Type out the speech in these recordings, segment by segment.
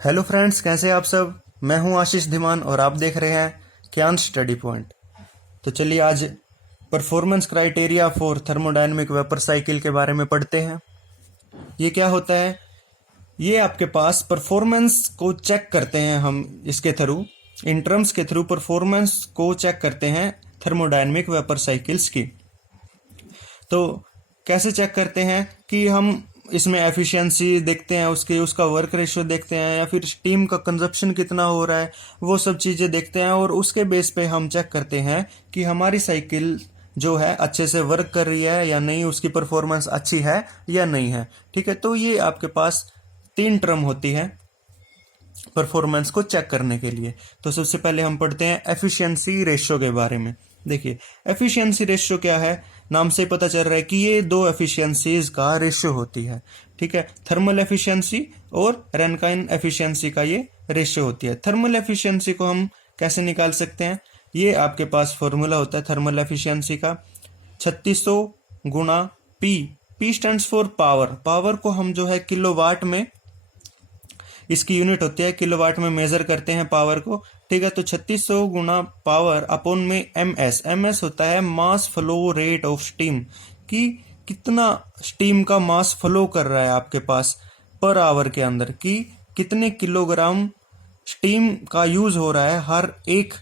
Hello friends, कैसे आप सब। मैं हूं आशीष धीमान और आप देख रहे हैं ज्ञान स्टडी पॉइंट। तो चलिए आज performance criteria for thermodynamic vapour cycle के बारे में पढ़ते हैं। ये क्या होता है? ये आपके पास परफॉर्मेंस को चेक करते हैं हम इसके थ्रू, इन टर्म्स के थ्रू परफॉर्मेंस को चेक करते हैं थर्मोडायनेमिक वेपर साइकिल्स की। तो कैसे चेक करते हैं कि हम इसमें एफिशिएंसी देखते हैं, उसका वर्क रेशियो देखते हैं, या फिर स्टीम का कंजप्शन कितना हो रहा है, वो सब चीज़ें देखते हैं और उसके बेस पे हम चेक करते हैं कि हमारी साइकिल जो है अच्छे से वर्क कर रही है या नहीं, उसकी परफॉर्मेंस अच्छी है या नहीं है। ठीक है, तो ये आपके पास 3 टर्म होती है परफॉर्मेंस को चेक करने के लिए। तो सबसे पहले हम पढ़ते हैं एफिशिएंसी रेशियो के बारे में। देखिए, एफिशिएंसी रेशियो क्या है? नाम से पता चल रहा है कि ये 2 एफिशिएंसीज का रेशियो होती है। ठीक है, थर्मल एफिशिएंसी और रैनकाइन एफिशिएंसी का ये रेशियो होती है। थर्मल एफिशिएंसी को हम कैसे निकाल सकते हैं? ये आपके पास फॉर्मूला होता है थर्मल एफिशिएंसी का, 3600 गुणा P. P stands for power. Power को हम जो है किलोवाट में, इसकी यूनिट होती है किलोवाट में मेजर करते हैं पावर को। ठीक है, तो 3600 गुना पावर अपॉन में एमएस। एमएस होता है mass flow rate of steam, कि कितना स्टीम का मास फ्लो कर रहा है आपके पास पर आवर के अंदर, कि कितने किलोग्राम स्टीम का यूज हो रहा है हर एक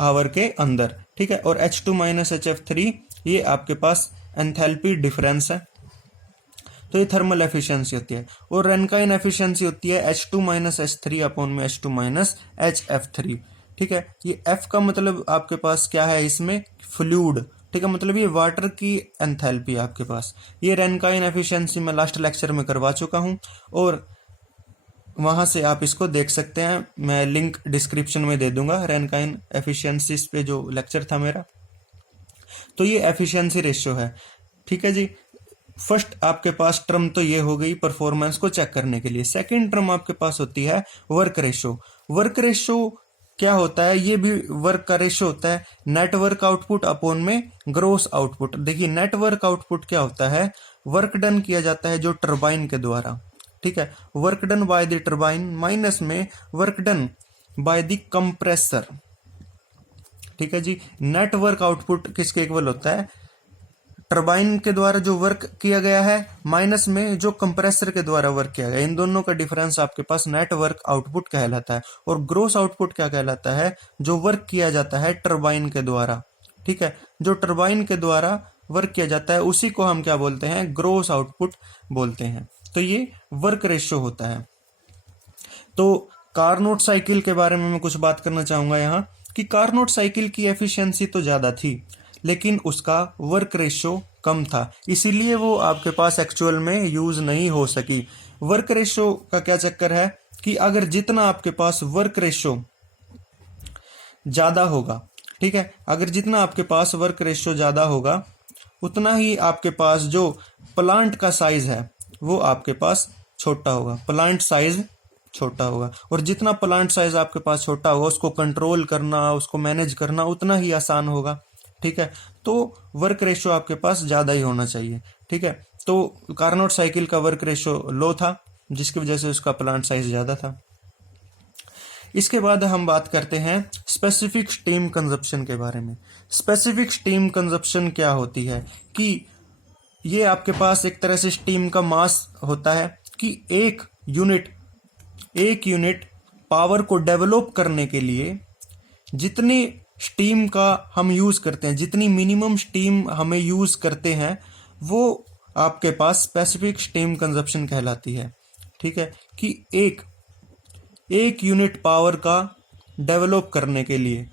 आवर के अंदर। ठीक है, और H2 माइनस HF3 ये आपके पास एंथैल्पी डिफरेंस है। तो ये थर्मल एफिशिएंसी होती है। और रैनकाइन एफिशिएंसी होती है H2 माइनस H3 अपॉन में H2 माइनस HF3। ठीक है, ये F का मतलब आपके पास क्या है इसमें? फ्लूइड। ठीक है, मतलब ये वाटर की एंथैल्पी आपके पास। ये रैनकाइन एफिशिएंसी मैं लास्ट लेक्चर में करवा चुका हूँ और वहां से आप इसको देख सकते हैं। मैं लिंक डिस्क्रिप्शन में दे दूंगा रैनकाइन एफिशिएंसी पे, जो लेक्चर था मेरा। तो ये एफिशिएंसी रेशियो है। ठीक है जी, फर्स्ट आपके पास टर्म तो ये हो गई परफॉर्मेंस को चेक करने के लिए। सेकंड टर्म आपके पास होती है वर्क रेशियो। वर्क रेशियो क्या होता है? ये भी वर्क का रेशियो होता है नेटवर्क आउटपुट अपॉन में ग्रोस आउटपुट। देखिए, नेटवर्क आउटपुट क्या होता है? वर्क डन किया जाता है जो टरबाइन के द्वारा। ठीक है, work done by the turbine minus में work done by the compressor. ठीक है जी, नेटवर्क आउटपुट किसके इक्वल होता है? टरबाइन के द्वारा जो वर्क किया गया है माइनस में जो कंप्रेसर के द्वारा वर्क किया गया। इन दोनों का डिफरेंस आपके पास नेटवर्क आउटपुट कहलाता है। और ग्रोस आउटपुट क्या कहलाता है? जो वर्क किया जाता है टरबाइन के द्वारा। ठीक है, जो टरबाइन के द्वारा वर्क किया जाता है उसी को हम क्या बोलते हैं? ग्रोस आउटपुट बोलते हैं। तो ये वर्क रेशियो होता है। तो कार्नोट साइकिल के बारे में मैं कुछ बात करना चाहूंगा यहाँ, कि कार्नोट साइकिल की एफिशिएंसी तो ज्यादा थी लेकिन उसका वर्क रेशियो कम था, इसीलिए वो आपके पास एक्चुअल में यूज नहीं हो सकी। वर्क रेशियो का क्या चक्कर है कि अगर जितना आपके पास वर्क रेशियो ज्यादा होगा, ठीक है, अगर जितना आपके पास वर्क रेशियो ज्यादा होगा उतना ही आपके पास जो प्लांट का साइज है वो आपके पास छोटा होगा। प्लांट साइज छोटा होगा, और जितना प्लांट साइज आपके पास छोटा होगा उसको कंट्रोल करना, उसको मैनेज करना उतना ही आसान होगा। ठीक है, तो वर्क रेशियो आपके पास ज्यादा ही होना चाहिए। ठीक है, तो कार्नोट साइकिल का वर्क रेशियो लो था जिसकी वजह से उसका प्लांट साइज ज्यादा था। इसके बाद हम बात करते हैं स्पेसिफिक स्टीम कंजप्शन के बारे में। स्पेसिफिक स्टीम कंजप्शन क्या होती है? कि ये आपके पास एक तरह से स्टीम का मास होता है, कि एक यूनिट पावर को डेवलप करने के लिए जितनी स्टीम का हम यूज करते हैं, जितनी मिनिमम स्टीम हमें यूज करते हैं, वो आपके पास स्पेसिफिक स्टीम कंजप्शन कहलाती है। ठीक है, कि एक यूनिट पावर का डेवलप करने के लिए,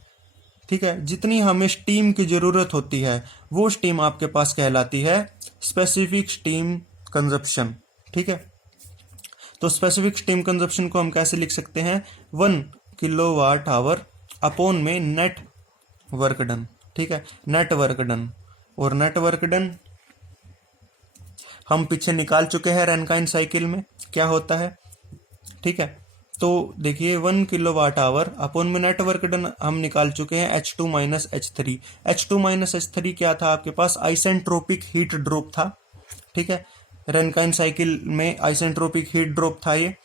ठीक है, जितनी हमें स्टीम की जरूरत होती है वो स्टीम आपके पास कहलाती है स्पेसिफिक स्टीम कंजप्शन। ठीक है, तो स्पेसिफिक स्टीम कंजप्शन को हम कैसे लिख सकते हैं? 1 किलोवाट आवर अपॉन में नेट वर्क डन। ठीक है, नेट वर्क डन, और नेट वर्क डन हम पीछे निकाल चुके हैं रैनकाइन साइकिल में क्या होता है। ठीक है, तो देखिए 1 किलोवाट आवर अपॉन में नेट वर्क डन हम निकाल चुके हैं H2 minus H3। H2 minus H3 क्या था? आपके पास आइसेंट्रोपिक हीट ड्रॉप था। ठीक है, रैनकाइन साइकिल में आइसेंट्रोपिक हीट ड्रॉप था ये।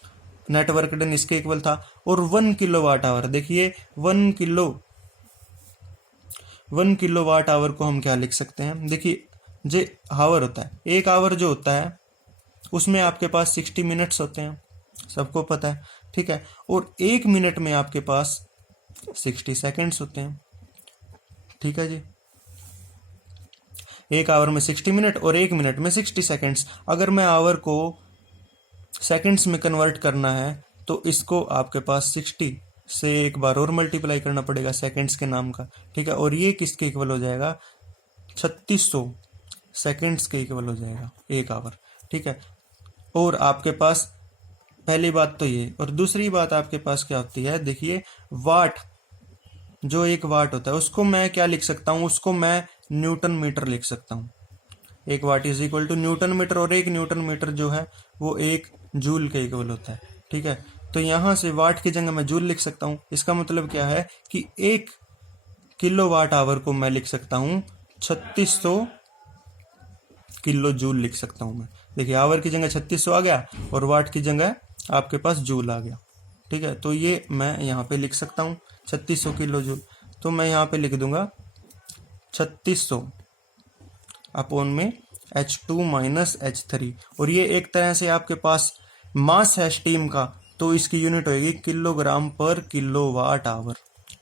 नेटवर्क डन इसके इक्वल था। और 1 किलोवाट आवर, देखिए 1 किलोवाट आवर को हम क्या लिख सकते हैं, देखिए जो आवर होता है, एक आवर जो होता है उसमें आपके पास 60 मिनट्स होते हैं, सबको पता है, ठीक है। और 1 मिनट में आपके पास 60 सेकेंड्स होते हैं, ठीक है जी। एक आवर में 60 मिनट और 1 मिनट में 60 सेकेंड्स। अगर मैं आवर को सेकेंड्स में कन्वर्ट करना है तो इसको आपके पास 60 से एक बार और मल्टीप्लाई करना पड़ेगा सेकेंड्स के नाम का, ठीक है। और ये किसके इक्वल हो जाएगा, 3600 सेकेंड्स के इक्वल हो जाएगा एक आवर, ठीक है। और आपके पास पहली बात तो ये, और दूसरी बात आपके पास क्या होती है, देखिए वाट, जो एक वाट होता है उसको मैं क्या लिख सकता हूँ, उसको मैं न्यूटन मीटर लिख सकता हूँ। एक watt is equal to newton metre, और एक न्यूटन मीटर जो है वो एक जूल के इक्वल होता है, ठीक है। तो यहां से वाट की जगह मैं जूल लिख सकता हूँ। इसका मतलब क्या है कि 1 किलोवाट आवर को मैं लिख सकता हूँ 3600 किलो जूल लिख सकता हूँ मैं। देखिए आवर की जगह 3600 आ गया और वाट की जगह आपके पास जूल आ गया, ठीक है। तो ये मैं यहाँ पे लिख सकता हूँ 3600 किलो जूल। तो मैं यहाँ पे लिख दूंगा 3600 अपॉन में H2 माइनस H3। और ये एक तरह से आपके पास मास है स्टीम का, तो इसकी यूनिट होगी किलोग्राम पर किलोवाट आवर,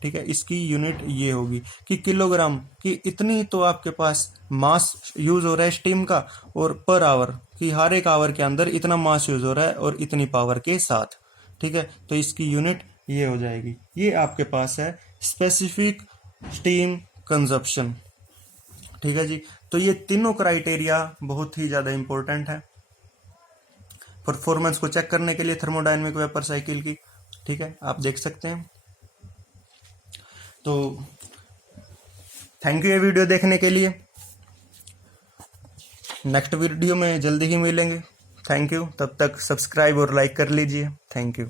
ठीक है। इसकी यूनिट ये होगी कि किलोग्राम की इतनी तो आपके पास मास यूज हो रहा है स्टीम का, और पर आवर कि हर एक आवर के अंदर इतना मास यूज हो रहा है और इतनी पावर के साथ, ठीक है। तो इसकी यूनिट ये हो जाएगी। ये आपके पास है स्पेसिफिक स्टीम कंजप्शन, ठीक है जी। तो ये तीनों क्राइटेरिया बहुत ही ज्यादा इंपॉर्टेंट है परफॉर्मेंस को चेक करने के लिए थर्मोडायनेमिक वेपर साइकिल की, ठीक है, आप देख सकते हैं। तो थैंक यू ये वीडियो देखने के लिए। नेक्स्ट वीडियो में जल्दी ही मिलेंगे। थैंक यू, तब तक सब्सक्राइब और लाइक कर लीजिए। Thank you.